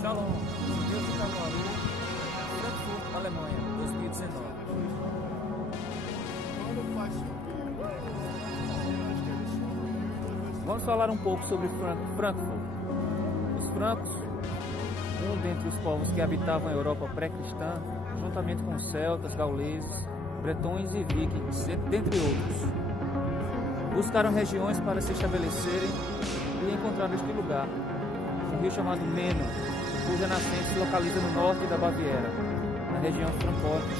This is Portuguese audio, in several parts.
Shalom, Deus de Caruaru, Frankfurt, Alemanha, 2019. Vamos falar um pouco sobre Frankfurt. Os francos, um dentre os povos que habitavam a Europa pré-cristã, juntamente com os celtas, gauleses, bretões e vikings, dentre outros. Buscaram regiões para se estabelecerem e encontraram este lugar, um rio chamado Meno, cuja nascente se localiza no norte da Baviera, na região francônia.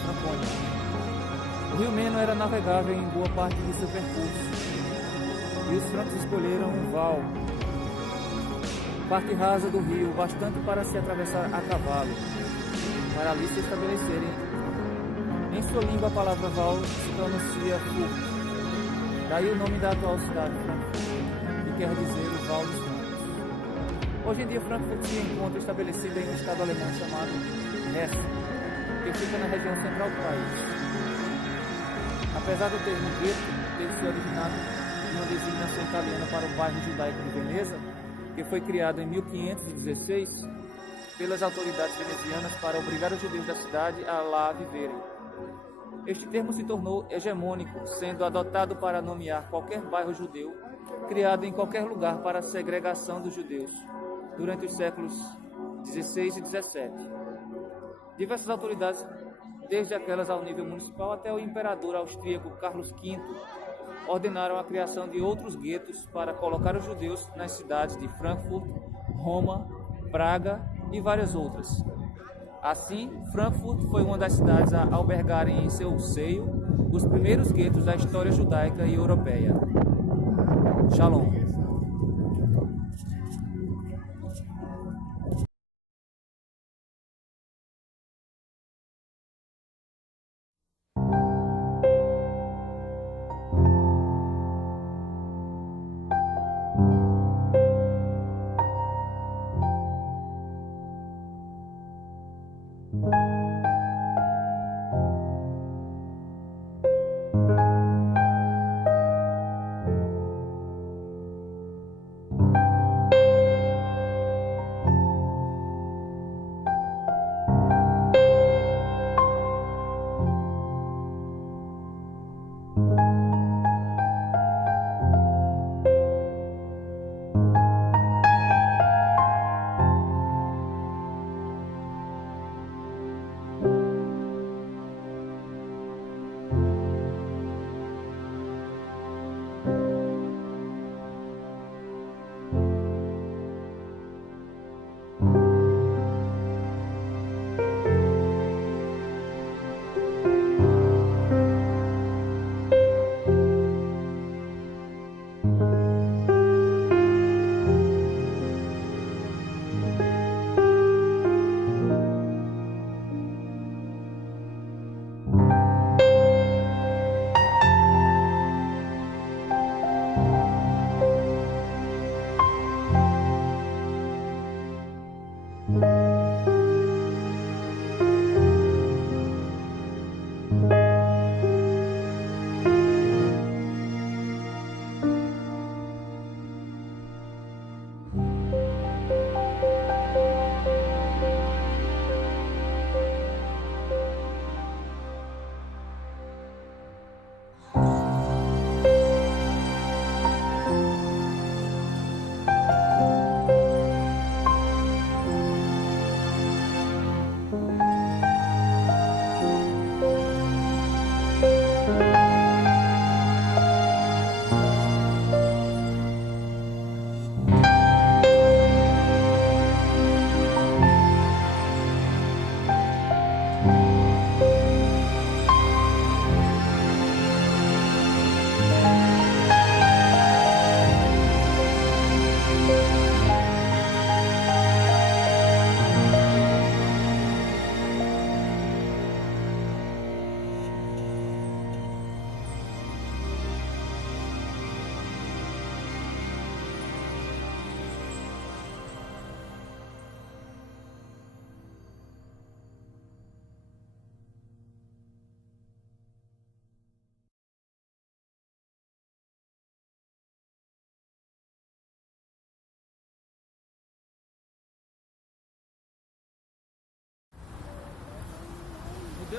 O rio Meno era navegável em boa parte de seu percurso, e os francos escolheram um val, parte rasa do rio, bastante para se atravessar a cavalo, para ali se estabelecerem. Em sua língua, a palavra val se pronuncia furt, daí o nome da atual cidade, Frankfurt, que quer dizer o Val dos Francos. Hoje em dia, Frankfurt se encontra estabelecida em um estado alemão chamado Hesse, que fica na região central do país. Apesar do termo gueto ter se originado de uma designação italiana para o bairro judaico de Veneza, que foi criado em 1516 pelas autoridades venezianas para obrigar os judeus da cidade a lá viverem. Este termo se tornou hegemônico, sendo adotado para nomear qualquer bairro judeu criado em qualquer lugar para a segregação dos judeus durante os séculos XVI e XVII. Diversas autoridades, desde aquelas ao nível municipal até o imperador austríaco Carlos V, ordenaram a criação de outros guetos para colocar os judeus nas cidades de Frankfurt, Roma, Praga e várias outras. Assim, Frankfurt foi uma das cidades a albergarem em seu seio os primeiros guetos da história judaica e europeia. Shalom.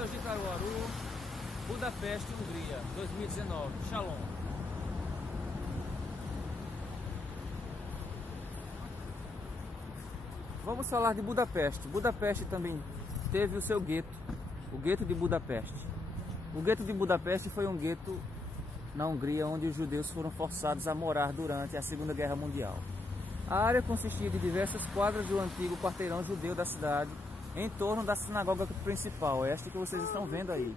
Judeus de Caruaru, Budapeste, Hungria, 2019. Shalom. Vamos falar de Budapeste. Budapeste também teve o seu gueto, o gueto de Budapeste. O gueto de Budapeste foi um gueto na Hungria onde os judeus foram forçados a morar durante a Segunda Guerra Mundial. A área consistia de diversas quadras do antigo quarteirão judeu da cidade, em torno da sinagoga principal, esta que vocês estão vendo aí.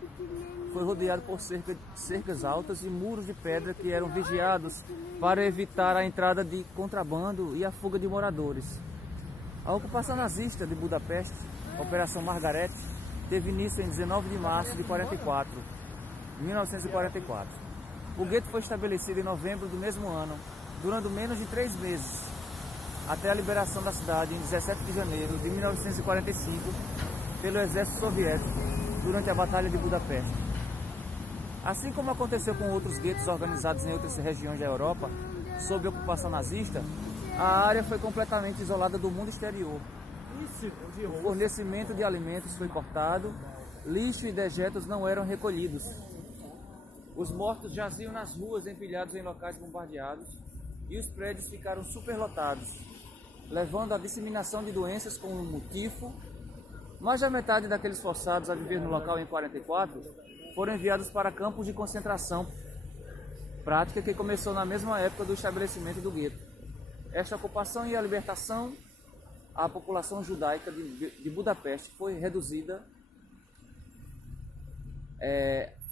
Foi rodeado por cercas altas e muros de pedra que eram vigiados para evitar a entrada de contrabando e a fuga de moradores. A ocupação nazista de Budapeste, Operação Margaret, teve início em 19 de março de 1944. O gueto foi estabelecido em novembro do mesmo ano, durando menos de 3 meses, até a liberação da cidade em 17 de janeiro de 1945 pelo exército soviético durante a Batalha de Budapeste. Assim como aconteceu com outros guetos organizados em outras regiões da Europa, sob ocupação nazista, a área foi completamente isolada do mundo exterior. O fornecimento de alimentos foi cortado, lixo e dejetos não eram recolhidos. Os mortos jaziam nas ruas empilhados em locais bombardeados e os prédios ficaram superlotados, levando à disseminação de doenças como o tifo. Mais da metade daqueles forçados a viver no local em 44 foram enviados para campos de concentração, prática que começou na mesma época do estabelecimento do gueto. Esta ocupação e a libertação, a população judaica de Budapeste foi reduzida.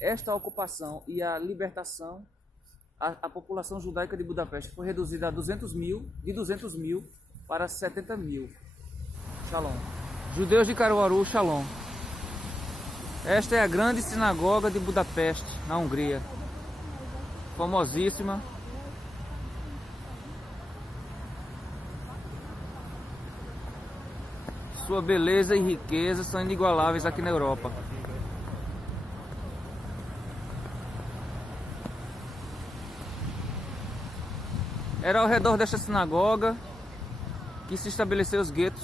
Esta ocupação e a libertação, a população judaica de Budapeste foi reduzida a 200 mil, de 200 mil para 70 mil. Shalom. Judeus de Caruaru, Shalom. Esta é a grande sinagoga de Budapeste, na Hungria. Famosíssima. Sua beleza e riqueza são inigualáveis aqui na Europa. Era ao redor desta sinagoga que se estabeleceu os guetos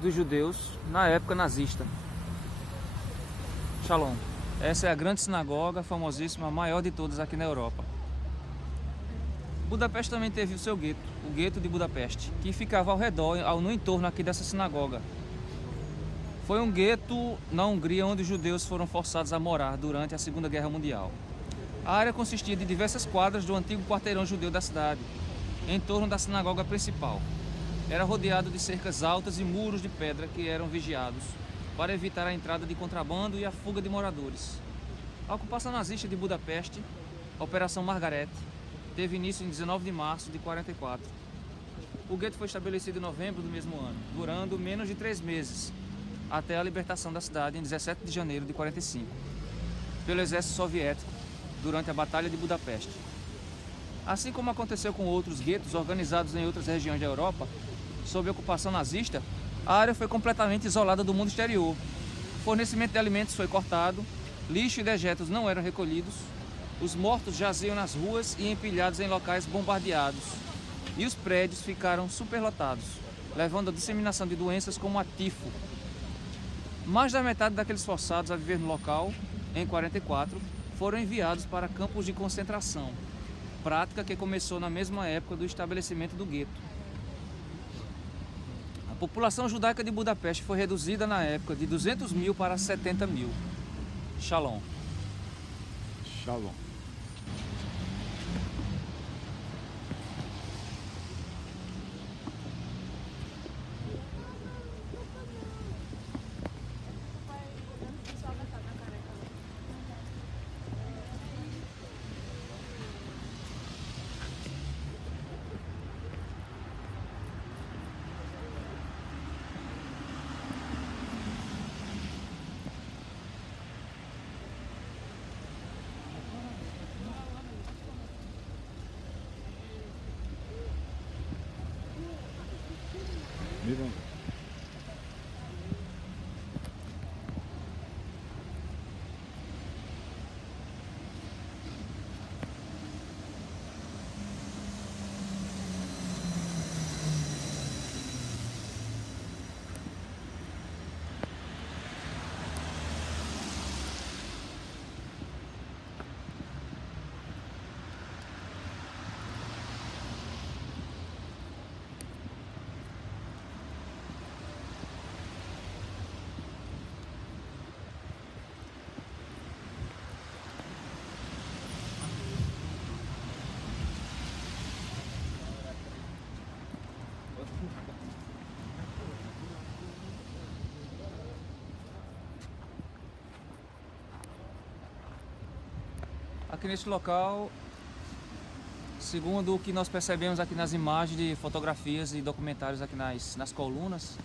dos judeus na época nazista. Shalom. Essa é a grande sinagoga, famosíssima, a maior de todas aqui na Europa. Budapeste também teve o seu gueto, o gueto de Budapeste, que ficava ao redor, no entorno aqui dessa sinagoga. Foi um gueto na Hungria onde os judeus foram forçados a morar durante a Segunda Guerra Mundial. A área consistia de diversas quadras do antigo quarteirão judeu da cidade, em torno da sinagoga principal. Era rodeado de cercas altas e muros de pedra que eram vigiados, para evitar a entrada de contrabando e a fuga de moradores. A ocupação nazista de Budapeste, Operação Margaret, teve início em 19 de março de 44. O gueto foi estabelecido em novembro do mesmo ano, durando menos de 3 meses, até a libertação da cidade em 17 de janeiro de 45, pelo exército soviético, durante a Batalha de Budapeste. Assim como aconteceu com outros guetos organizados em outras regiões da Europa, sob ocupação nazista, a área foi completamente isolada do mundo exterior. O fornecimento de alimentos foi cortado, lixo e dejetos não eram recolhidos, os mortos jaziam nas ruas e empilhados em locais bombardeados, e os prédios ficaram superlotados, levando à disseminação de doenças como a tifo. Mais da metade daqueles forçados a viver no local, em 44, foram enviados para campos de concentração, prática que começou na mesma época do estabelecimento do gueto. A população judaica de Budapeste foi reduzida na época de 200 mil para 70 mil. Shalom. Shalom. Viram? Aqui neste local, segundo o que nós percebemos aqui nas imagens de fotografias e documentários aqui nas colunas,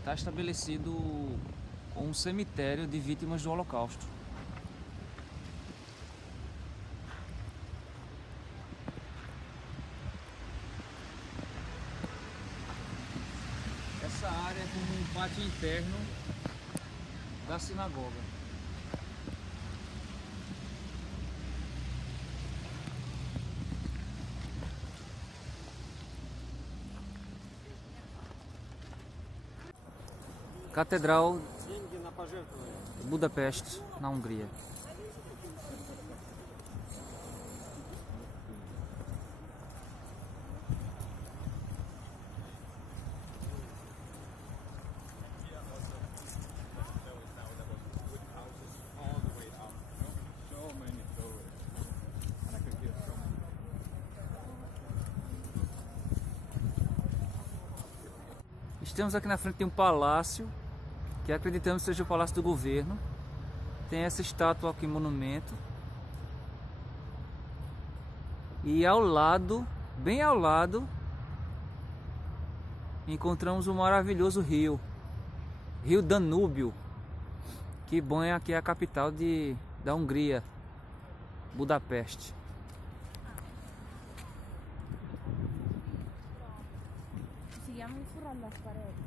está estabelecido um cemitério de vítimas do Holocausto. Essa área é como um pátio interno da sinagoga. Catedral de Budapeste, na Hungria. Estamos aqui na frente de um palácio, que acreditamos seja o Palácio do Governo. Tem essa estátua aqui, monumento. E ao lado, bem ao lado, encontramos o maravilhoso rio Danúbio, que banha aqui a capital da Hungria, Budapeste. Sigamos furando as paredes.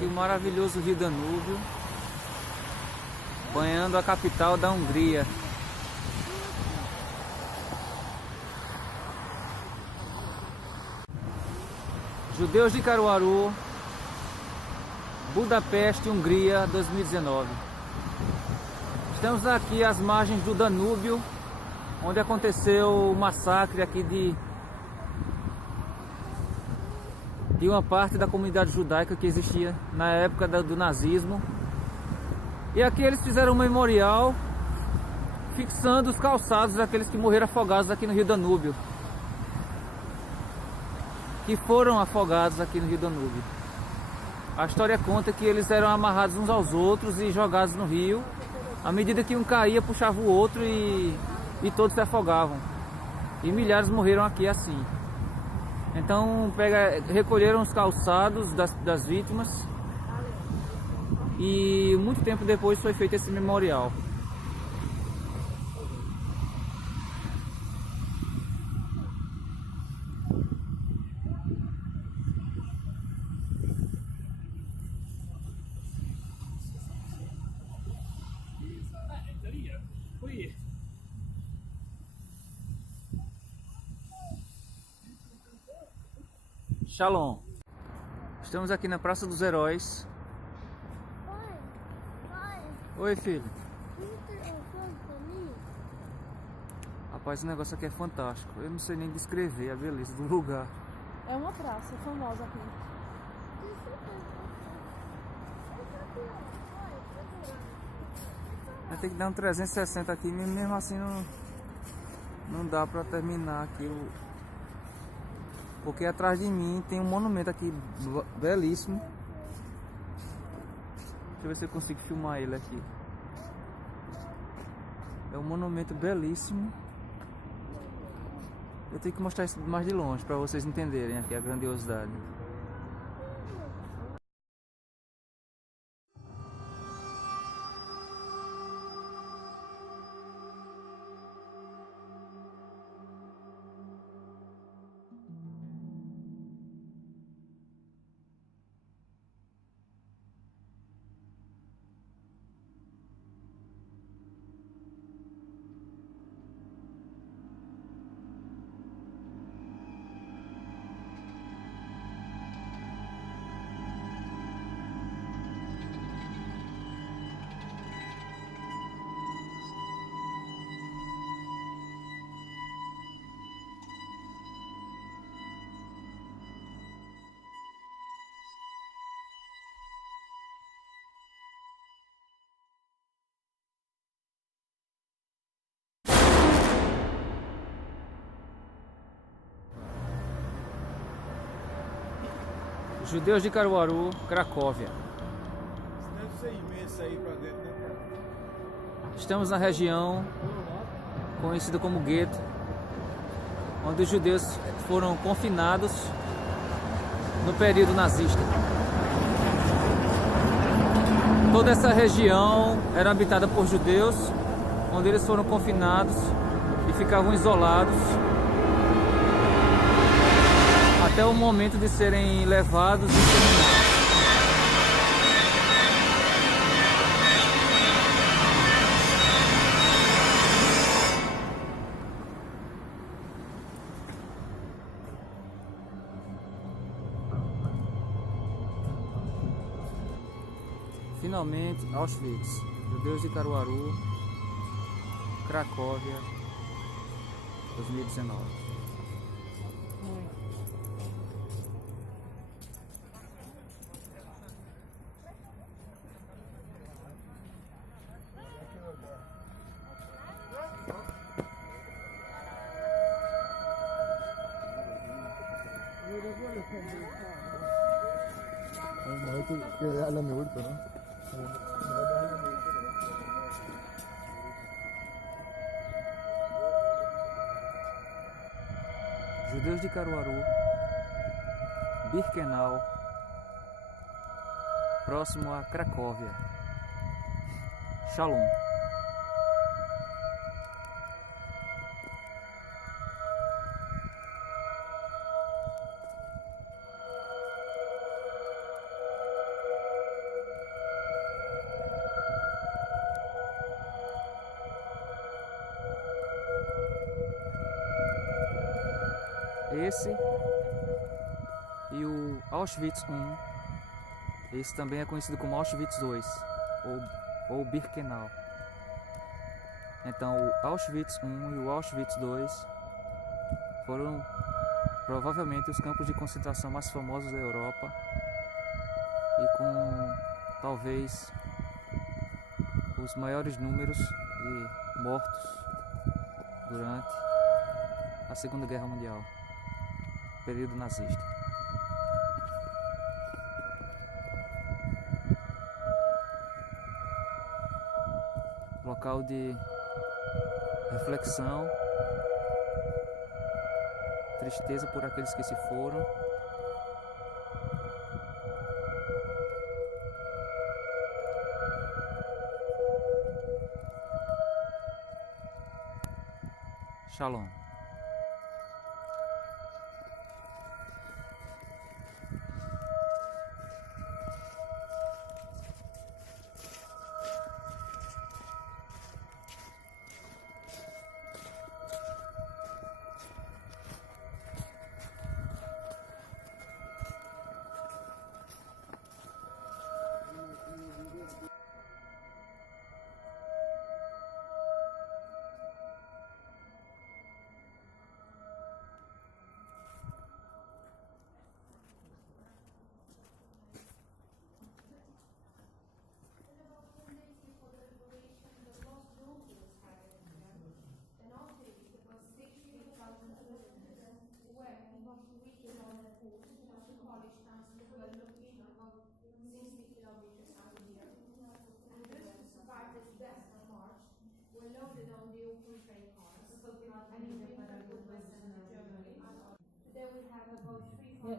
E o maravilhoso rio Danúbio, banhando a capital da Hungria. Judeus de Caruaru, Budapeste, Hungria, 2019. Estamos aqui às margens do Danúbio, onde aconteceu o massacre aqui de uma parte da comunidade judaica que existia na época do nazismo. E aqui eles fizeram um memorial fixando os calçados daqueles que morreram afogados aqui no rio Danúbio, que foram afogados aqui no rio Danúbio. A história conta que eles eram amarrados uns aos outros e jogados no rio. À medida que um caía, puxava o outro e todos se afogavam. E milhares morreram aqui assim. Então recolheram os calçados das vítimas e muito tempo depois foi feito esse memorial. Shalom. Estamos aqui na Praça dos Heróis. Oi, filho. Rapaz, esse negócio aqui é fantástico. Eu não sei nem descrever a beleza do lugar. É uma praça famosa aqui. Vai ter que dar um 360 aqui, mesmo assim não dá pra terminar aqui porque atrás de mim tem um monumento aqui belíssimo. Deixa eu ver se eu consigo filmar ele aqui. É um monumento belíssimo. Eu tenho que mostrar isso mais de longe para vocês entenderem aqui a grandiosidade. Judeus de Caruaru, Cracóvia. Deve ser imenso aí pra dentro, né, cara? Estamos na região conhecida como gueto, onde os judeus foram confinados no período nazista. Toda essa região era habitada por judeus, onde eles foram confinados e ficavam isolados até o momento de serem levados e exterminados. Finalmente, Auschwitz, Judeus de Caruaru, Cracóvia, 2019. Alam mo ito, no? Judeus de Caruaru, Birkenau, próximo a Cracóvia. Shalom. Esse e o Auschwitz I, esse também é conhecido como Auschwitz II ou Birkenau. Então o Auschwitz I e o Auschwitz II foram provavelmente os campos de concentração mais famosos da Europa e com talvez os maiores números de mortos durante a Segunda Guerra Mundial, período nazista. Local de reflexão, tristeza por aqueles que se foram. Shalom.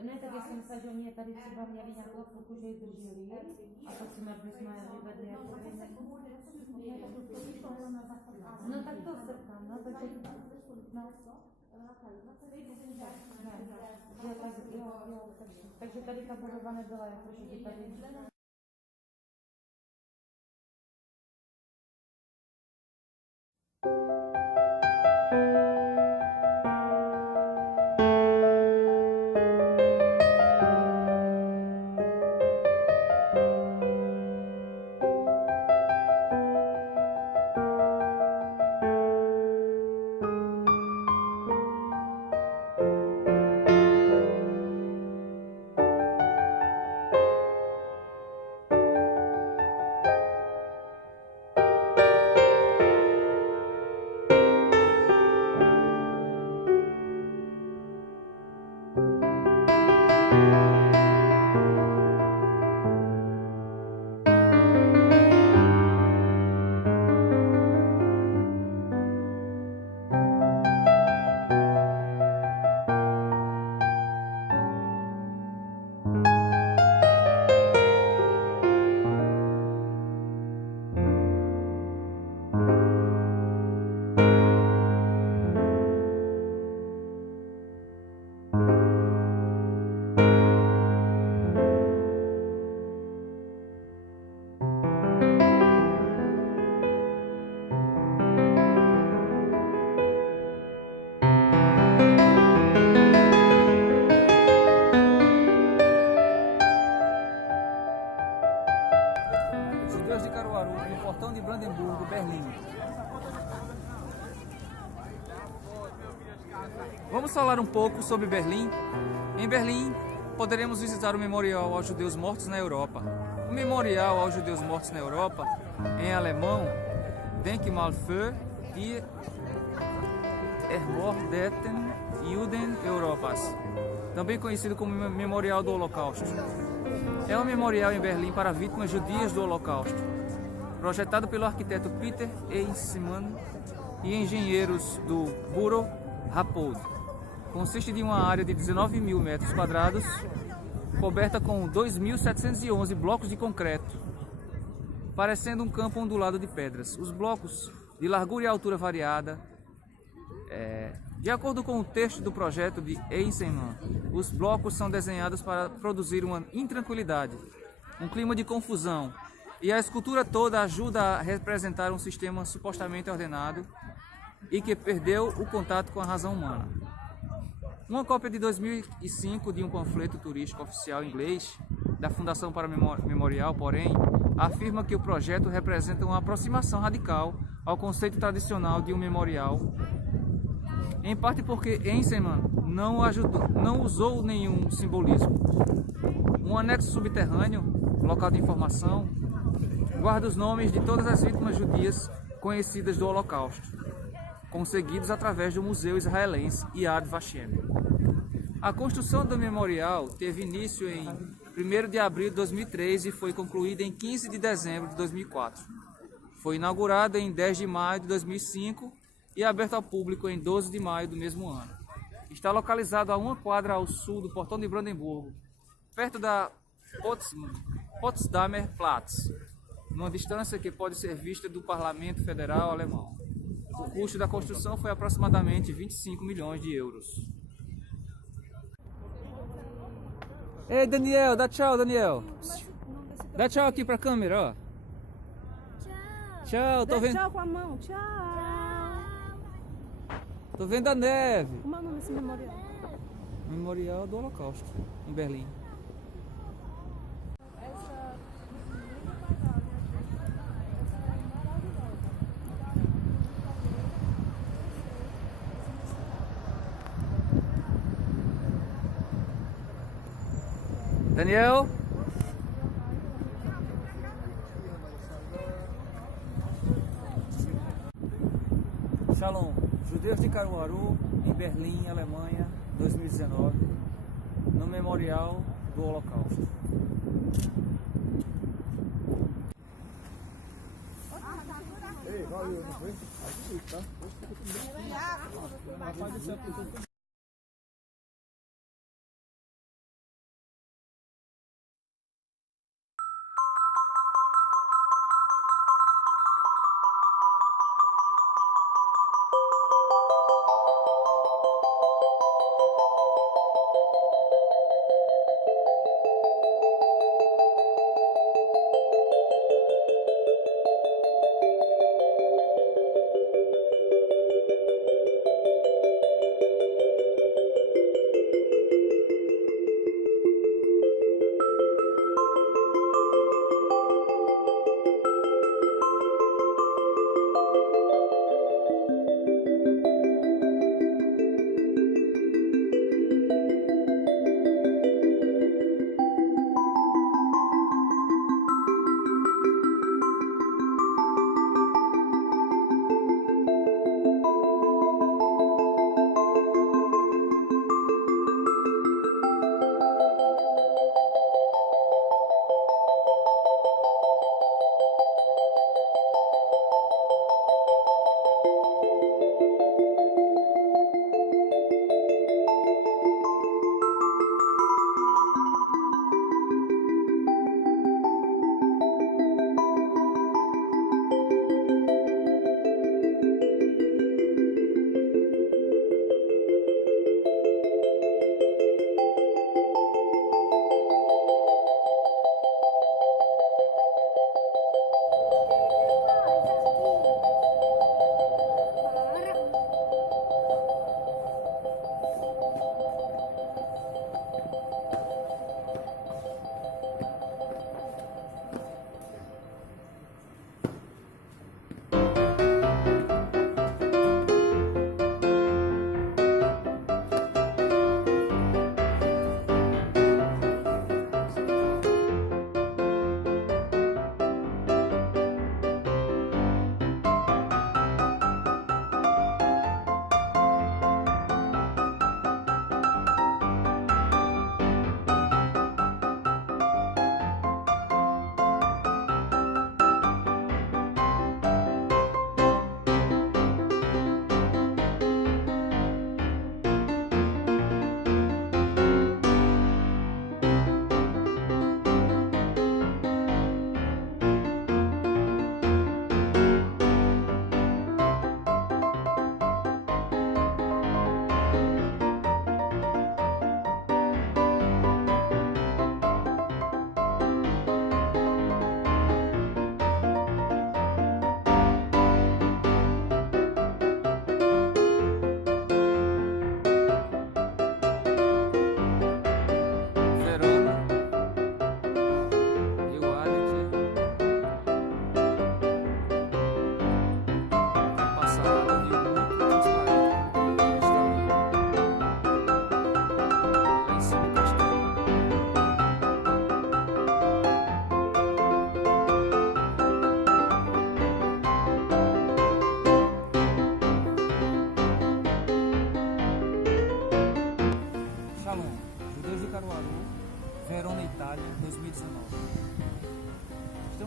Ne, tak jsem se, že oni je tady třeba měli nějakou chvilku, že ji drželi a pak si jsme vyvedli jako no tak to srka, no, takže no. Takže tady ta budova nebyla, jakože by tady Vamos falar um pouco sobre Berlim. Em Berlim, poderemos visitar o Memorial aos Judeus Mortos na Europa. O Memorial aos Judeus Mortos na Europa, em alemão, Denkmal für die Ermordeten Juden Europas, também conhecido como Memorial do Holocausto. É um memorial em Berlim para vítimas judias do Holocausto, projetado pelo arquiteto Peter Eisenman e engenheiros do Buro Rappold. Consiste de uma área de 19.000 metros quadrados, coberta com 2.711 blocos de concreto, parecendo um campo ondulado de pedras. Os blocos, de largura e altura variada, de acordo com o texto do projeto de Eisenman, os blocos são desenhados para produzir uma intranquilidade, um clima de confusão, e a escultura toda ajuda a representar um sistema supostamente ordenado e que perdeu o contato com a razão humana. Uma cópia de 2005 de um panfleto turístico oficial inglês da Fundação para Memorial, porém, afirma que o projeto representa uma aproximação radical ao conceito tradicional de um memorial, em parte porque Eisenman não usou nenhum simbolismo. Um anexo subterrâneo, local de informação, guarda os nomes de todas as vítimas judias conhecidas do Holocausto, conseguidos através do Museu Israelense Yad Vashem. A construção do memorial teve início em 1º de abril de 2003 e foi concluída em 15 de dezembro de 2004. Foi inaugurada em 10 de maio de 2005 e aberto ao público em 12 de maio do mesmo ano. Está localizado a uma quadra ao sul do Portão de Brandemburgo, perto da Potsdamer Platz, numa distância que pode ser vista do Parlamento Federal Alemão. O custo da construção foi aproximadamente 25 milhões de euros. Ei, Daniel, dá tchau, Daniel. Dá tchau aqui pra câmera, ó. Tchau, tô vendo. Tchau com a mão, tchau. Tô vendo a neve. Como é o nome desse memorial? Memorial do Holocausto, em Berlim. Daniel? Shalom, judeus de Caruaru, em Berlim, Alemanha, 2019, no Memorial do Holocausto. Ei, valeu, não foi? Aqui, tá?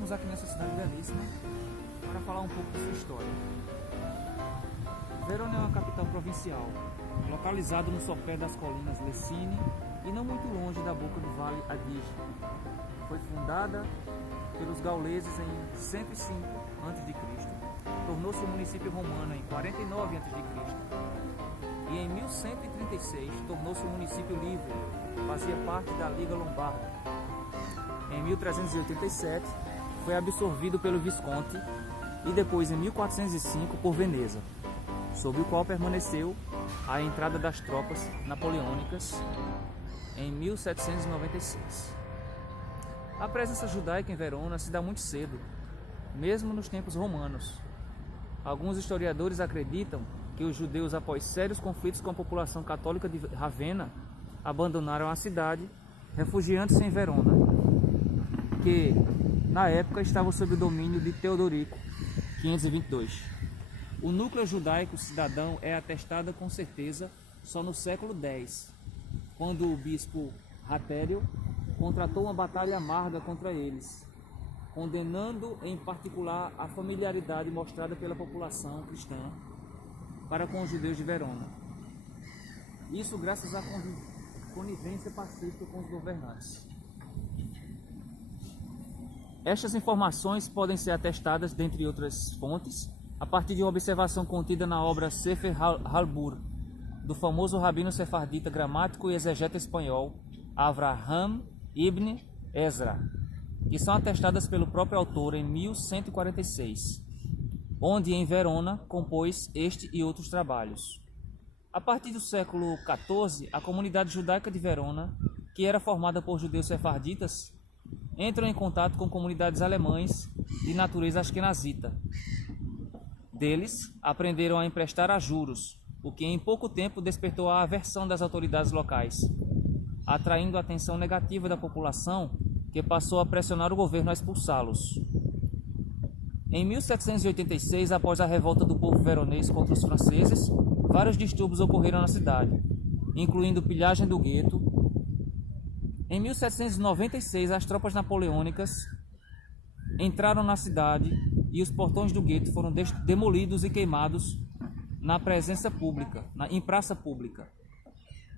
Estamos aqui nessa cidade belíssima para falar um pouco de sua história. Verona é uma capital provincial, localizada no sopé das colinas Lecine e não muito longe da boca do Vale Adige. Foi fundada pelos gauleses em 105 a.C., tornou-se um município romano em 49 a.C. e em 1136 tornou-se um município livre, fazia parte da Liga Lombarda. Em 1387 foi absorvido pelo Visconti e depois em 1405 por Veneza, sob o qual permaneceu à entrada das tropas napoleônicas em 1796. A presença judaica em Verona se dá muito cedo, mesmo nos tempos romanos. Alguns historiadores acreditam que os judeus, após sérios conflitos com a população católica de Ravenna, abandonaram a cidade, refugiando-se em Verona, que na época estava sob o domínio de Teodorico, 522. O núcleo judaico cidadão é atestado com certeza só no século X, quando o bispo Ratério contratou uma batalha amarga contra eles, condenando em particular a familiaridade mostrada pela população cristã para com os judeus de Verona. Isso graças à conivência pacífica com os governantes. Estas informações podem ser atestadas, dentre outras fontes, a partir de uma observação contida na obra Sefer Halbur, do famoso rabino sefardita, gramático e exegeta espanhol Avraham ibn Ezra, que são atestadas pelo próprio autor em 1146, onde em Verona compôs este e outros trabalhos. A partir do século XIV, a comunidade judaica de Verona, que era formada por judeus sefarditas, entrou em contato com comunidades alemães de natureza askenazita. Deles, aprenderam a emprestar a juros, o que em pouco tempo despertou a aversão das autoridades locais, atraindo a atenção negativa da população, que passou a pressionar o governo a expulsá-los. Em 1786, após a revolta do povo veronês contra os franceses, vários distúrbios ocorreram na cidade, incluindo pilhagem do gueto. Em 1796, as tropas napoleônicas entraram na cidade e os portões do gueto foram demolidos e queimados na presença pública, em praça pública.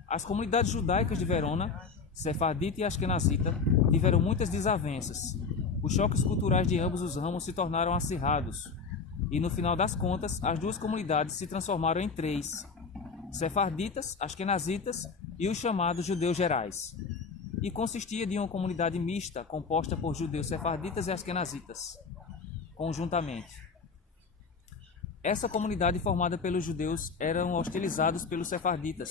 As comunidades judaicas de Verona, sefardita e askenazita, tiveram muitas desavenças. Os choques culturais de ambos os ramos se tornaram acirrados, e no final das contas, as duas comunidades se transformaram em três: sefarditas, askenazitas e os chamados judeus gerais. E consistia de uma comunidade mista, composta por judeus sefarditas e askenazitas, conjuntamente. Essa comunidade formada pelos judeus eram hostilizados pelos sefarditas,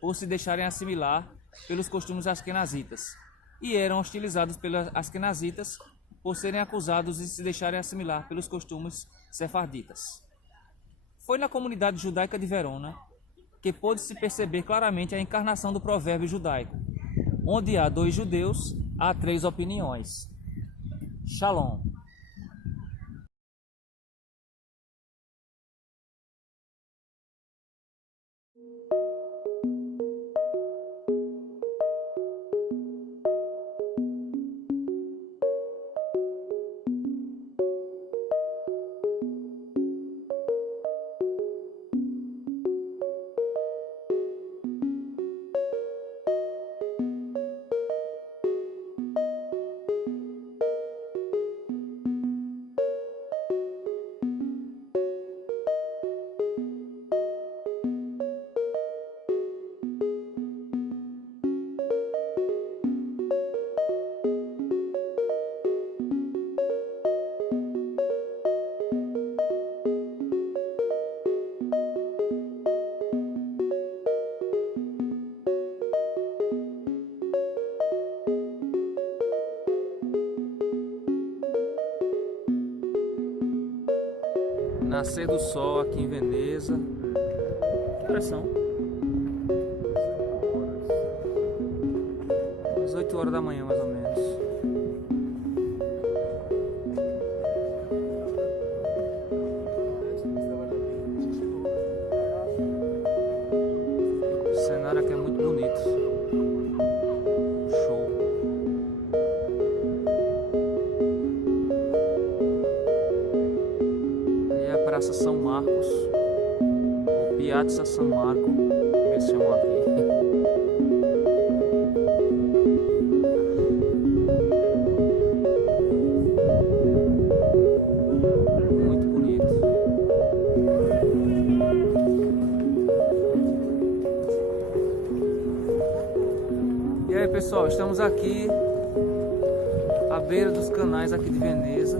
por se deixarem assimilar pelos costumes askenazitas, e eram hostilizados pelos askenazitas por serem acusados de se deixarem assimilar pelos costumes sefarditas. Foi na comunidade judaica de Verona que pôde-se perceber claramente a encarnação do provérbio judaico: onde há dois judeus, há três opiniões. Shalom. Nascer do sol aqui em Veneza. Que horas são? Às 8 horas da manhã, mais ou menos. O cenário aqui é muito bonito. Show. Piazza San Marco, como eles chamam aqui. Muito bonito. E aí, pessoal, estamos aqui à beira dos canais aqui de Veneza,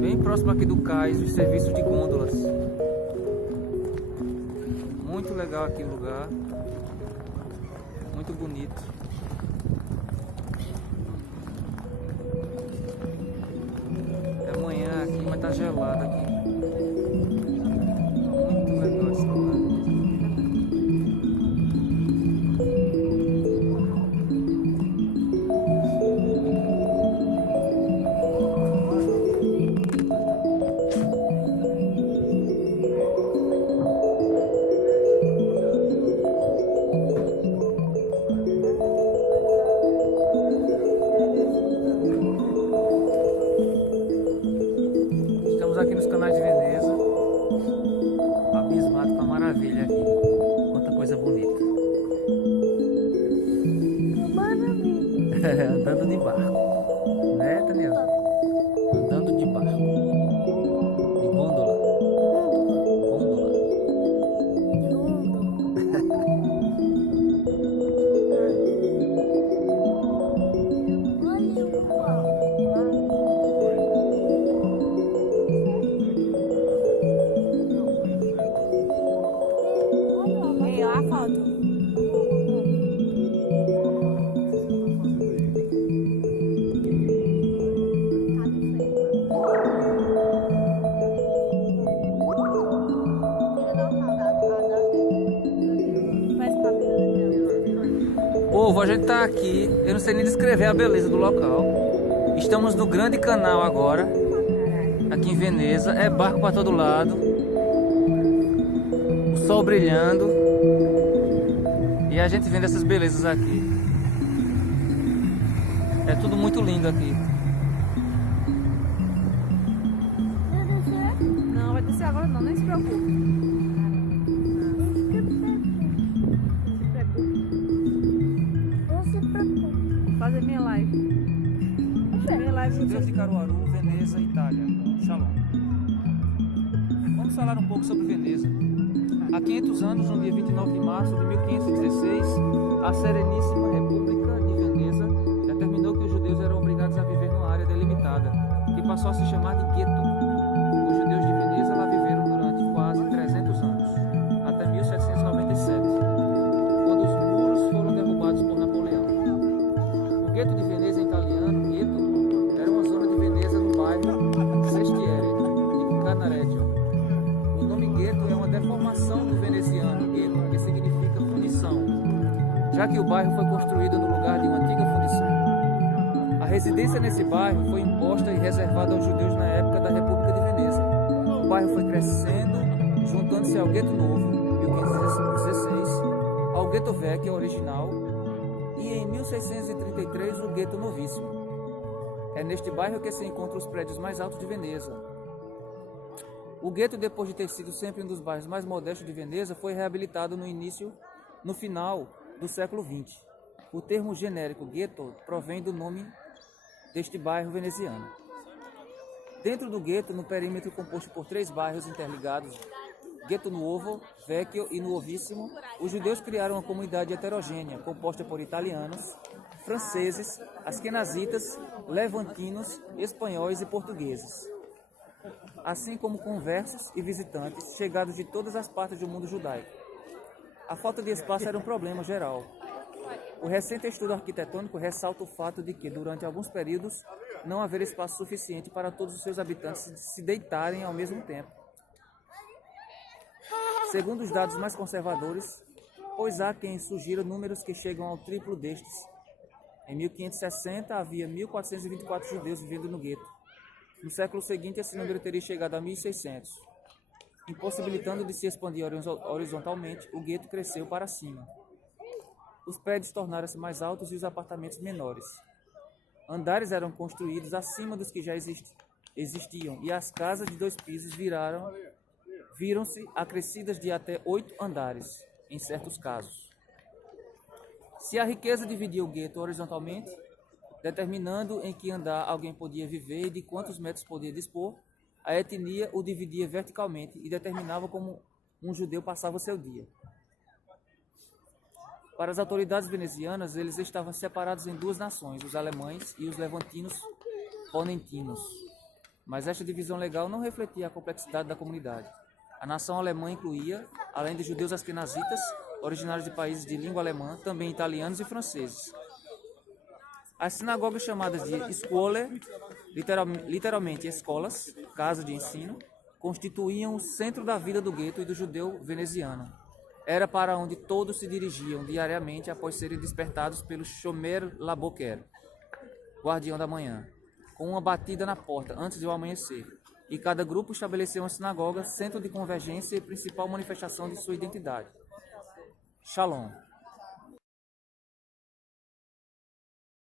bem próximo aqui do cais, dos serviços de gôndolas. Muito legal aqui o lugar, muito bonito. É manhã aqui, mas tá gelado aqui. Muito legal esse lugar. Estamos aqui nos canais de Veneza, abismado com a maravilha aqui. Quanta coisa bonita. Maravilha. Andando de barco, né, Daniel? Andando de barco, de gôndola. Gôndola. Ei, ó a foto. Faz cabelo. Povo, a gente tá aqui, eu não sei nem descrever a beleza do local. Estamos no grande canal agora, aqui em Veneza. É barco para todo lado, o sol brilhando e a gente vendo essas belezas aqui. É tudo muito lindo aqui. Não, vai descer agora não, nem se preocupe. Não se preocupe. Vou fazer minha live. Minha live no Judeus de Caruaru, Veneza, Itália. Shalom. Vamos falar um pouco sobre Veneza. Há 500 anos, no dia 29 de março de 1516, a Sereníssima República de Veneza determinou que os judeus eram obrigados a viver numa área delimitada, que passou a se chamar de gueto. Os judeus de Veneza lá viveram durante quase 300 anos, até 1797, quando os muros foram derrubados por Napoleão. O gueto de Veneza, em italiano, gueto, era uma zona de Veneza no bairro Sestiere de Canareggio. O nome gueto é uma deformação do veneziano gueto, que significa fundição, já que o bairro foi construído no lugar de uma antiga fundição. A residência nesse bairro foi imposta e reservada aos judeus na época da República de Veneza. O bairro foi crescendo, juntando-se ao gueto novo, 1516, ao gueto vecchio original e em 1633 o gueto novíssimo. É neste bairro que se encontram os prédios mais altos de Veneza. O gueto, depois de ter sido sempre um dos bairros mais modestos de Veneza, foi reabilitado no final do século XX. O termo genérico gueto provém do nome deste bairro veneziano. Dentro do gueto, no perímetro composto por 3 bairros interligados, Gueto Nuovo, Vecchio e Nuovissimo, os judeus criaram uma comunidade heterogênea, composta por italianos, franceses, asquenazitas, levantinos, espanhóis e portugueses, assim como conversos e visitantes chegados de todas as partes do mundo judaico. A falta de espaço era um problema geral. O recente estudo arquitetônico ressalta o fato de que, durante alguns períodos, não haver espaço suficiente para todos os seus habitantes se deitarem ao mesmo tempo. Segundo os dados mais conservadores, pois há quem sugira números que chegam ao triplo destes. Em 1560, havia 1.424 judeus vivendo no gueto. No século seguinte, esse número teria chegado a 1.600. Impossibilitando de se expandir horizontalmente, o gueto cresceu para cima. Os prédios tornaram-se mais altos e os apartamentos menores. Andares eram construídos acima dos que já existiam, e as casas de 2 pisos viraram viram-se acrescidas de até 8 andares, em certos casos. Se a riqueza dividia o gueto horizontalmente, determinando em que andar alguém podia viver e de quantos metros podia dispor, a etnia o dividia verticalmente e determinava como um judeu passava o seu dia. Para as autoridades venezianas, eles estavam separados em 2 nações, os alemães e os levantinos ponentinos. Mas esta divisão legal não refletia a complexidade da comunidade. A nação alemã incluía, além de judeus askenazitas, originários de países de língua alemã, também italianos e franceses. As sinagogas chamadas de Scuole, literalmente escolas, casa de ensino, constituíam o centro da vida do gueto e do judeu veneziano. Era para onde todos se dirigiam diariamente após serem despertados pelo Shomer Laboker, guardião da manhã, com uma batida na porta antes do amanhecer. E cada grupo estabeleceu uma sinagoga, centro de convergência e principal manifestação de sua identidade. Shalom.